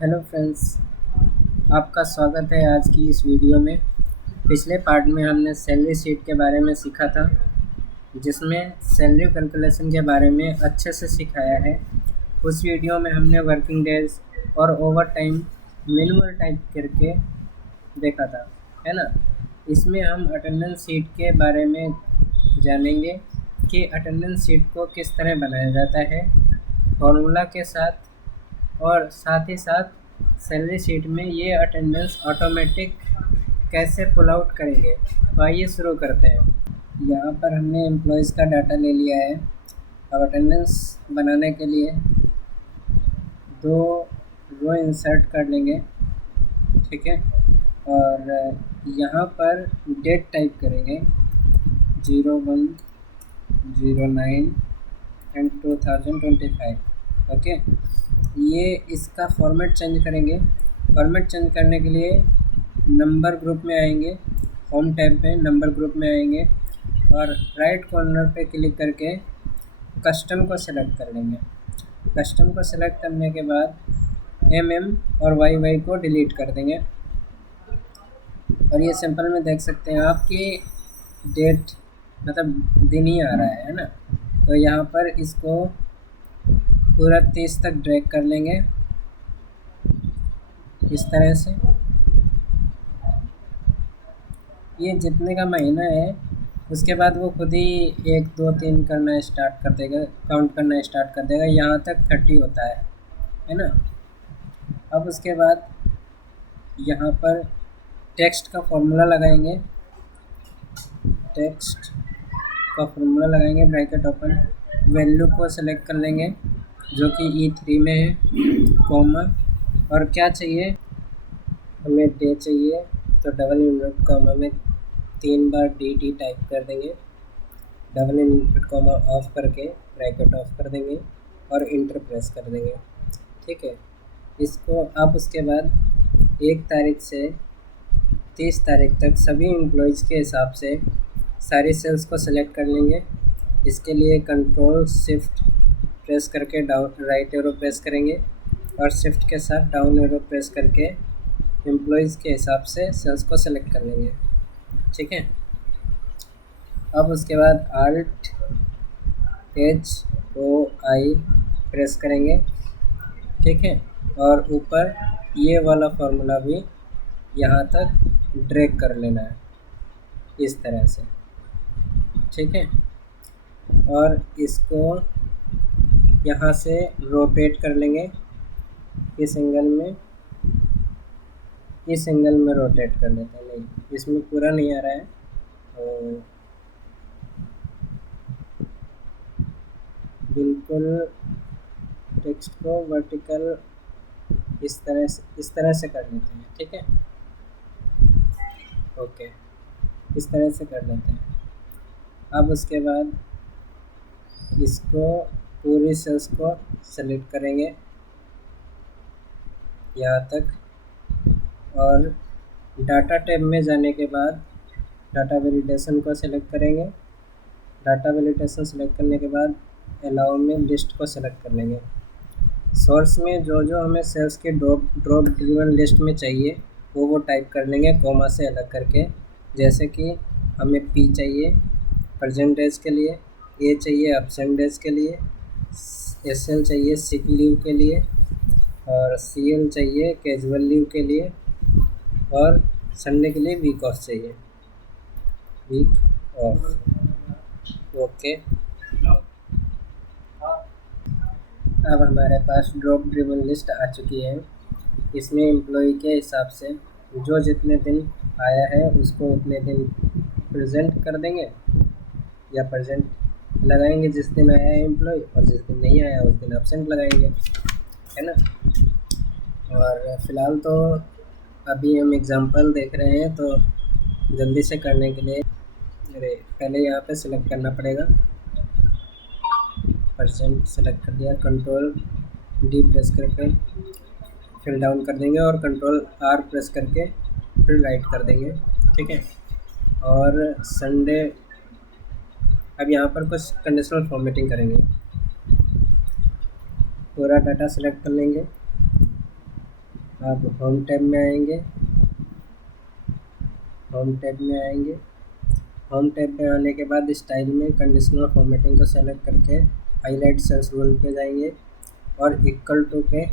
Hello friends, आपका स्वागत है आज की इस वीडियो में। पिछले पार्ट में हमने सैलरी शीट के बारे में सीखा था, जिसमें सैलरी कैलकुलेशन के बारे में अच्छे से सिखाया है। उस वीडियो में हमने वर्किंग डेज और ओवर टाइम मैनुअल टाइप करके देखा था, है ना। इसमें हम अटेंडेंस शीट के बारे में जानेंगे कि अटेंडेंस शीट को किस तरह बनाया जाता है फॉर्मूला के साथ, और साथ ही साथ सैलरी शीट में ये अटेंडेंस ऑटोमेटिक कैसे पुल आउट करेंगे। तो आइए शुरू करते हैं। यहाँ पर हमने एम्प्लॉयज़ का डाटा ले लिया है। अब अटेंडेंस बनाने के लिए दो रो इंसर्ट कर लेंगे, ठीक है। और यहाँ पर डेट टाइप करेंगे 01/09 एंड 2025, ओके। ये इसका फॉर्मेट चेंज करेंगे। फॉर्मेट चेंज करने के लिए नंबर ग्रुप में आएंगे, होम टैब पे नंबर ग्रुप में आएंगे और राइट कॉर्नर पे क्लिक करके कस्टम को सेलेक्ट कर लेंगे। कस्टम को सेलेक्ट करने के बाद और वाई को डिलीट कर देंगे। और ये सिंपल में देख सकते हैं आपकी डेट मतलब दिन ही आ रहा है ना। तो यहाँ पर इसको पूरा 30 तक ड्रैग कर लेंगे इस तरह से। ये जितने का महीना है उसके बाद वो खुद ही 1 2 3 करना स्टार्ट कर देगा, काउंट करना स्टार्ट कर देगा। यहाँ तक 30 होता है ना। अब उसके बाद यहाँ पर टेक्स्ट का फॉर्मूला लगाएंगे। टेक्स्ट का फॉर्मूला लगाएंगे, ब्रैकेट ओपन, वैल्यू को सेलेक्ट कर लेंगे जो कि E3 में है, कॉमा, और क्या चाहिए हमें, डे चाहिए। तो डबल इन्वर्ट कॉमा में 3 बार डी टाइप कर देंगे, डबल इन्वर्ट कॉमा ऑफ करके ब्रैकेट ऑफ कर देंगे और इंटर प्रेस कर देंगे, ठीक है। इसको आप उसके बाद 1 तारीख से 30 तारीख तक सभी एम्प्लॉयज़ के हिसाब से सारी सेल्स को सेलेक्ट कर लेंगे। इसके लिए कंट्रोल शिफ्ट प्रेस करके डाउन राइट एरो प्रेस करेंगे और शिफ्ट के साथ डाउन एरो प्रेस करके एम्प्लॉयज़ के हिसाब से सेल्स को सेलेक्ट कर लेंगे, ठीक है। अब उसके बाद Alt HOI प्रेस करेंगे, ठीक है। और ऊपर ये वाला फार्मूला भी यहाँ तक ड्रैग कर लेना है इस तरह से, ठीक है। और इसको यहाँ से रोटेट कर लेंगे इस एंगल में रोटेट कर लेते हैं। नहीं, इसमें पूरा नहीं आ रहा है, तो बिल्कुल टेक्स्ट को वर्टिकल इस तरह से कर लेते हैं, ठीक है। ओके, इस तरह से कर लेते हैं। अब उसके बाद इसको पूरी सेल्स को सेलेक्ट करेंगे यहाँ तक, और डाटा टैब में जाने के बाद डाटा वैलिडेशन को सेलेक्ट करेंगे। डाटा वैलिडेशन सेलेक्ट करने के बाद अलाउ में लिस्ट को सेलेक्ट कर लेंगे। सोर्स में जो हमें सेल्स के ड्रॉप ड्रिवन लिस्ट में चाहिए वो टाइप कर लेंगे, कॉमा से अलग करके। जैसे कि हमें P चाहिए प्रेजेंट डेज के लिए, A चाहिए एब्सेंट डेज के लिए, SL चाहिए सिक लीव के लिए, और CL चाहिए कैजुअल लीव के लिए, और संडे के लिए वीक ऑफ चाहिए, वीक ऑफ, ओके। अब हमारे पास ड्रॉप ड्रिवन लिस्ट आ चुकी है। इसमें एम्प्लॉय के हिसाब से जो जितने दिन आया है उसको उतने दिन प्रेजेंट कर देंगे, या प्रेजेंट लगाएंगे जिस दिन आया है एम्प्लॉय, और जिस दिन नहीं आया उस दिन एब्सेंट लगाएंगे, है ना। और फ़िलहाल तो अभी हम एग्जांपल देख रहे हैं, तो जल्दी से करने के लिए पहले यहाँ पे सिलेक्ट करना पड़ेगा। परसेंट सेलेक्ट कर दिया, कंट्रोल D प्रेस करके फिर डाउन कर देंगे और कंट्रोल R प्रेस करके फिर राइट कर देंगे, ठीक है। और संडे, अब यहाँ पर कुछ कंडीशनल फॉर्मेटिंग करेंगे। पूरा डाटा सेलेक्ट कर लेंगे, अब होम टैब में आएंगे। होम टैब में आएंगे होम टैब में आने के बाद स्टाइल में कंडीशनल फॉर्मेटिंग को सेलेक्ट करके हाईलाइट सेल्स रूल पे जाएंगे और इक्वल टू पे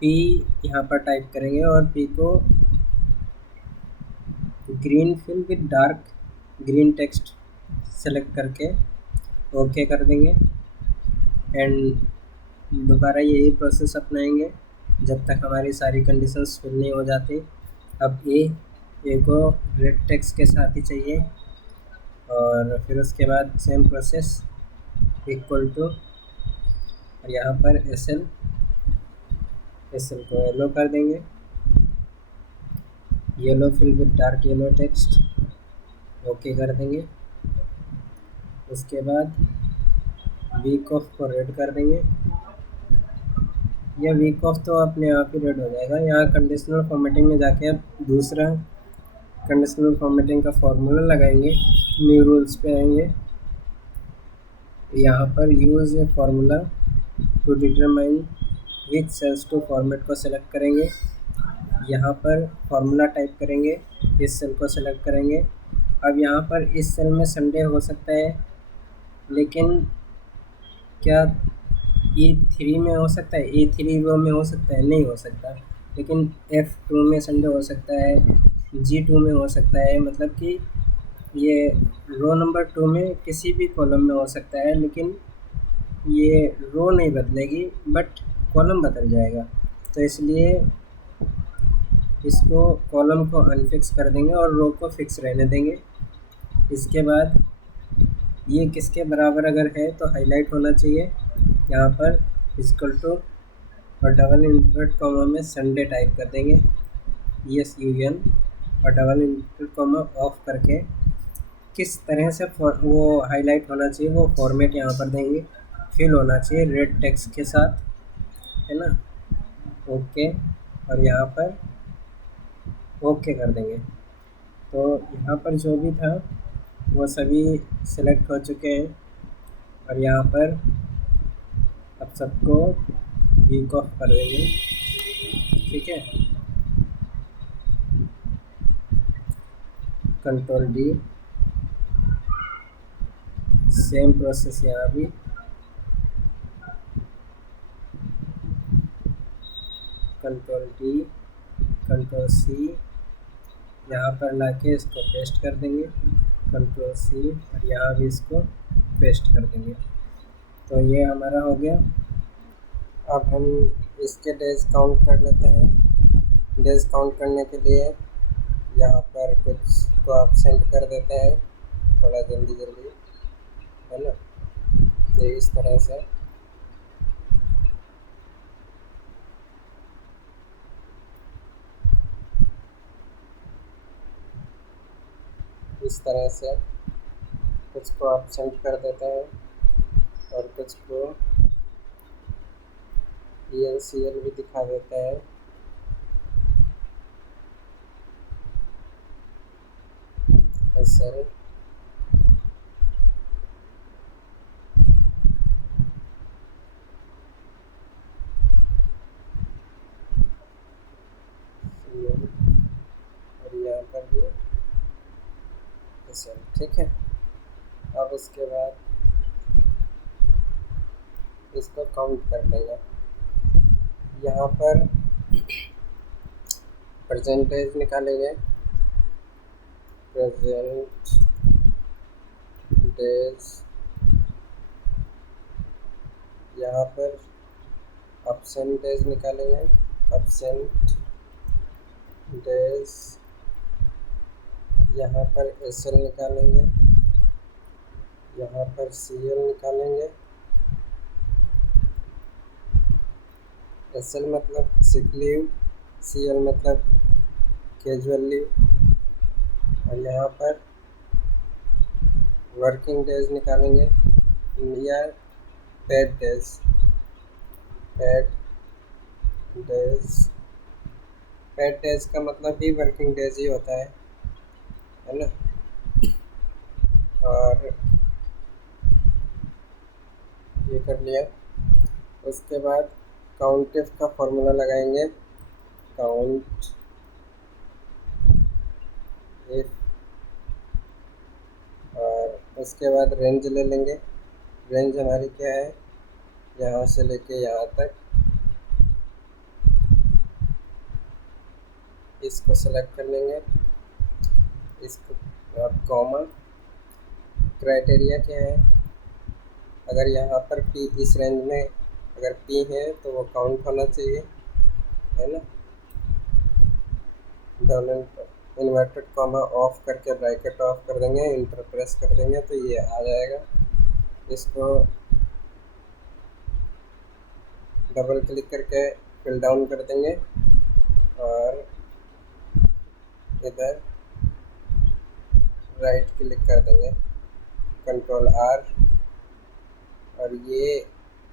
पी यहाँ पर टाइप करेंगे और पी को green fill with dark green text select करके ओके कर देंगे एंड दोबारा यही प्रोसेस अपनाएंगे जब तक हमारी सारी कंडीशंस फिल नहीं हो जाती। अब ए को रेड टेक्स्ट के साथ ही चाहिए और फिर उसके बाद सेम प्रोसेस इक्वल टू और यहाँ पर एस एल को येलो कर देंगे, yellow fill with dark yellow text okay कर देंगे। उसके बाद वीक ऑफ को रेड कर देंगे। यह वीक ऑफ तो अपने आप ही रेड हो जाएगा। यहाँ कंडीशनल फॉर्मेटिंग में जाके अब दूसरा कंडीशनल फॉर्मेटिंग का फॉर्मूला लगाएंगे, न्यू रूल्स पे आएंगे। यहाँ पर use a formula to determine which cells to format को सेलेक्ट करेंगे। यहाँ पर फार्मूला टाइप करेंगे, इस सेल को सेलेक्ट करेंगे। अब यहाँ पर इस सेल में संडे हो सकता है, लेकिन क्या E3 में हो सकता है? E3 रो में हो सकता है? नहीं हो सकता। लेकिन F2 में संडे हो सकता है, G2 में हो सकता है। मतलब कि ये रो नंबर 2 में किसी भी कॉलम में हो सकता है, लेकिन ये रो नहीं बदलेगी बट कॉलम बदल जाएगा। तो इसलिए इसको कॉलम को अनफिक्स कर देंगे और रो को फिक्स रहने देंगे। इसके बाद ये किसके बराबर अगर है तो हाईलाइट होना चाहिए। यहाँ पर इक्वल टू और डबल इन्वर्ट कॉमा में संडे टाइप कर देंगे, SUN, और डबल इन्वर्ट कॉमा ऑफ करके किस तरह से वो हाईलाइट होना चाहिए वो फॉर्मेट यहाँ पर देंगे। फिल होना चाहिए रेड टेक्स्ट के साथ, है ना। ओके, और यहाँ पर ओके कर देंगे। तो यहाँ पर जो भी था वो सभी सिलेक्ट हो चुके हैं और यहाँ पर अब सबको वीक ऑफ कर देंगे, ठीक है। कंट्रोल D, सेम प्रोसेस यहाँ भी। कंट्रोल D, कंट्रोल C, यहाँ पर लाके इसको पेस्ट कर देंगे। कंट्रोल C और यहाँ भी इसको पेस्ट कर देंगे। तो ये हमारा हो गया। अब हम इसके डेज काउंट कर लेते हैं। डेज काउंट करने के लिए यहाँ पर कुछ को एब्सेंट कर देते हैं थोड़ा जल्दी जल्दी, है ना। तो इस तरह से कुछ को एब्सेंट कर देते हैं और कुछ को ELCL भी दिखा देते हैं। SL, CL और यहाँ पर भी SL, ठीक है। अब उसके बाद इसको काउंट कर लेंगे। यहाँ पर परसेंटेज निकालेंगे, प्रेजेंट डेज। यहाँ पर परसेंटेज निकालेंगे, परसेंट डेज। यहाँ पर SL निकालेंगे, यहाँ पर CL निकालेंगे। SL मतलब सिक लीव, CL मतलब कैजुअल लीव, और यहाँ पर वर्किंग डेज निकालेंगे या पेड डेज। पेड डेज का मतलब भी वर्किंग डेज ही होता है ना। और ये कर लिया। उसके बाद काउंट इफ का फॉर्मूला लगाएंगे, काउंट इफ, और उसके बाद रेंज ले लेंगे। रेंज हमारी क्या है, यहाँ से लेके यहाँ तक। इसको सेलेक्ट कर लेंगे, इसको आप कॉमा। क्राइटेरिया क्या है, अगर यहाँ पर पी इस रेंज में अगर पी है तो वो काउंट होना चाहिए, है ना। डबल इन्वर्टेड कॉमा ऑफ करके ब्रैकेट ऑफ कर देंगे, इंटर प्रेस कर देंगे तो ये आ जाएगा। इसको डबल क्लिक करके फिल डाउन कर देंगे और इधर राइट क्लिक कर देंगे, कंट्रोल आर। और ये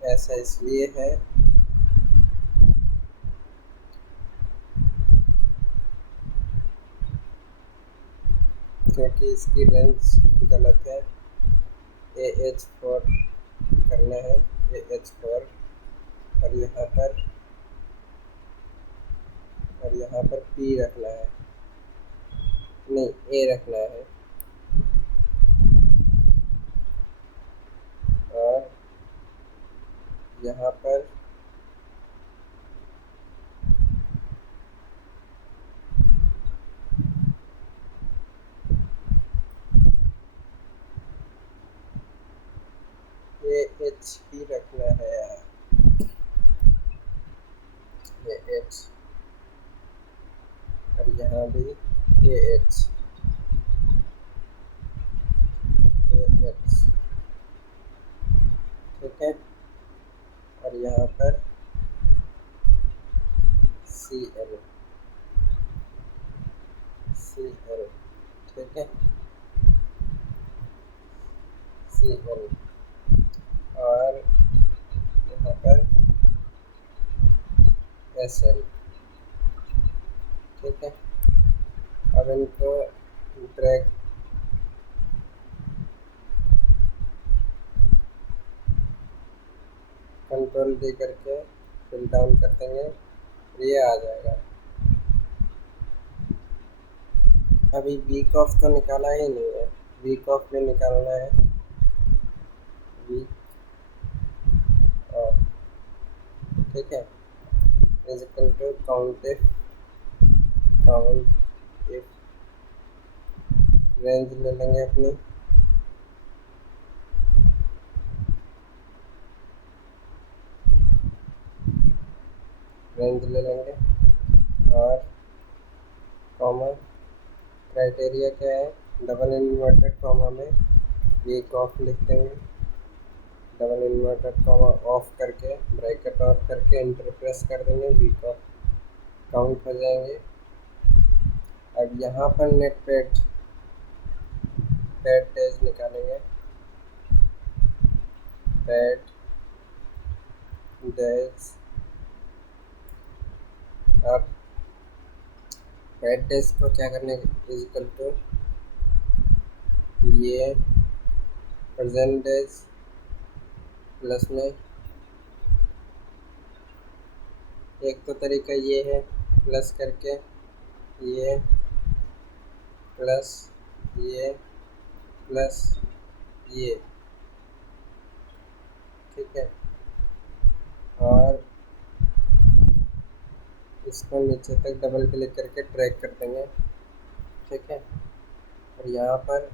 ऐसा इसलिए है क्योंकि इसकी रेंज गलत है। AH4 करना है, AH4, और यहाँ पर P रखना है, नहीं A रखना है। और यहाँ पर AH ही रखना है यार, AH, और यहाँ भी AH, ठीक है। और यहाँ पर CL, ठीक है, CL। और यहाँ पर SL, ठीक है। अब इनको ड्रैग कंट्रोल D करके फिल डाउन कर देंगे, ये आ जाएगा। अभी वीक ऑफ तो निकाला ही नहीं है, वीक ऑफ में निकालना है, वीक ऑफ, ठीक है। Is equal to count if range ले लेंगे अपनी, रेंज ले लेंगे और कॉमा। क्राइटेरिया क्या है, डबल इन्वर्टेड कॉमा में वीक ऑफ लिख देंगे, डबल इन्वर्टेड कॉमा ऑफ करके ब्रैकेट ऑफ करके इंटर प्रेस कर देंगे, वीक ऑफ काउंट हो जाएंगे। अब यहाँ पर नेट पेड डेज निकालेंगे, पेड डेज। अब पेड डेज को क्या करने, इज इक्वल टू ये प्रेजेंट डेज प्लस में, एक तो तरीका ये है प्लस करके ये प्लस ये प्लस ये, ठीक है। और इसको नीचे तक डबल क्लिक करके ड्रैग कर देंगे, ठीक है। और यहाँ पर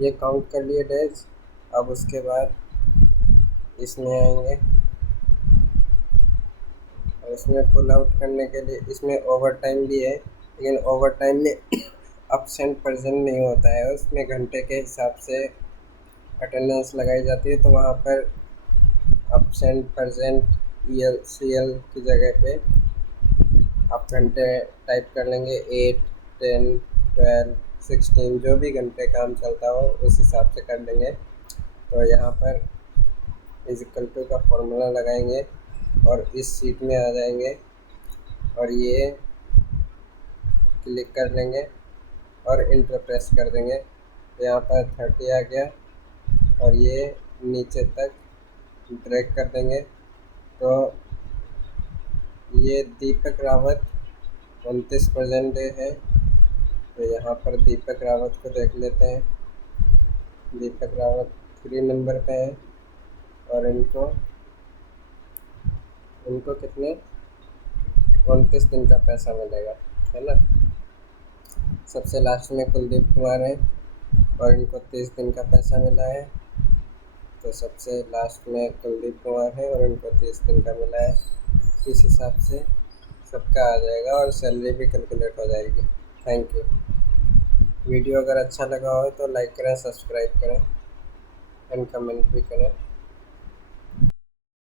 ये काउंट कर लिए डेज। अब उसके बाद इसमें आएंगे और इसमें पुल आउट करने के लिए इसमें ओवर टाइम भी है, लेकिन ओवर टाइम में अपसेंट प्रेजेंट नहीं होता है, उसमें घंटे के हिसाब से अटेंडेंस लगाई जाती है। तो वहाँ पर अपसेंट प्रेजेंट CL की जगह पे आप घंटे टाइप कर लेंगे, 8, 10, 12, 16, जो भी घंटे काम चलता हो उस हिसाब से कर लेंगे। तो यहाँ पर इज इक्वल टू का फॉर्मूला लगाएंगे और इस सीट में आ जाएंगे और ये क्लिक कर लेंगे और इंटर प्रेस कर देंगे, तो यहाँ पर 30 आ गया और ये नीचे तक ड्रैग कर देंगे तो ये दीपक रावत 29% है। तो यहाँ पर दीपक रावत को देख लेते हैं। दीपक रावत 3 नंबर पे है और इनको कितने 29 दिन का पैसा मिलेगा, है ना। सबसे लास्ट में कुलदीप कुमार है और इनको 30 दिन का पैसा मिला है। तो सबसे लास्ट में कुलदीप कुमार है और इनको 30 दिन का मिला है। इस हिसाब से सबका आ जाएगा और सैलरी भी कैलकुलेट हो जाएगी। Thank you. वीडियो अगर अच्छा लगा हो तो लाइक करें, सब्सक्राइब करें एंड कमेंट भी करें।